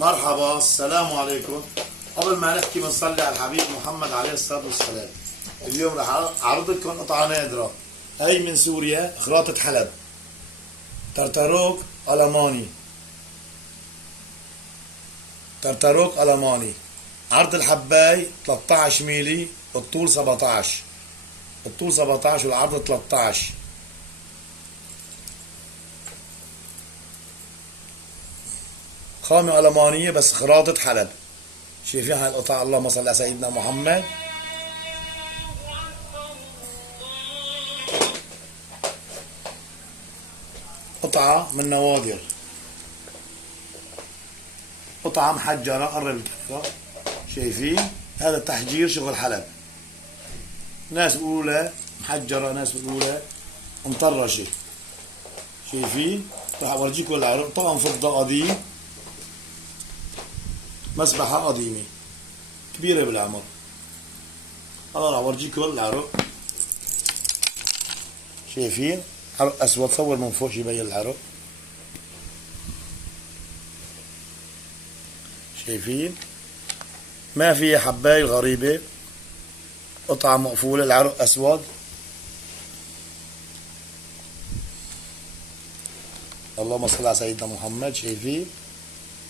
مرحبا، السلام عليكم. قبل ما نحكي بنصلي على الحبيب محمد عليه الصلاة والسلام. اليوم رح أعرض لكم قطعة نادرة، هي من سوريا، خراطة حلب، ترتروك ألماني. ترتروك ألماني، عرض الحباية 13 ميلي، الطول 17. الطول 17 والعرض 13. خامة ألمانية بس خراطة حلب. شايفين هاي القطع؟ اللهم صل على سيدنا محمد. قطعة من نوادر، قطعة محجرة. قرب الكاميرا. شايفين؟ هذا تحجير شغل حلب. ناس بيقولوا له محجرة، ناس بيقولوا له مطرشة. شايفين؟ رح أورجيكم العرق. طقم فضة قديم، مسبحة قديمة كبيرة بالعمر. هلا رح أورجيكم العرق. شايفين؟ عرق أسود. صور من فوق يبين العرق. شايفين؟ ما في حباية غريبة، قطعة مقفولة، العرق أسود. اللهم صل على سيدنا محمد. شايفين؟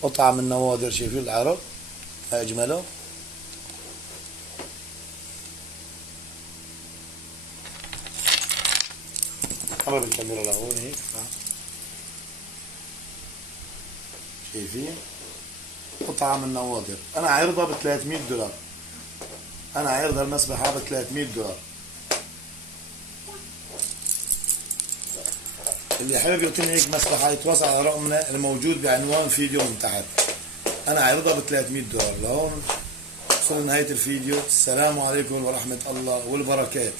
قطعة من نوادر. شايفين العرق؟ أجمله. قرب الكاميرا لهون هيك. شايفين؟ قطعة من نوادر. أنا عارضها ب 300$. أنا عارضها المسبحة ب 300$. اللي حابب يعطيني هيك مسبحة يتواصل على رقمنا الموجود بعنوان فيديو من تحت. أنا عارضها ب 300$. لهون وصلنا لنهاية الفيديو. السلام عليكم ورحمة الله والبركات.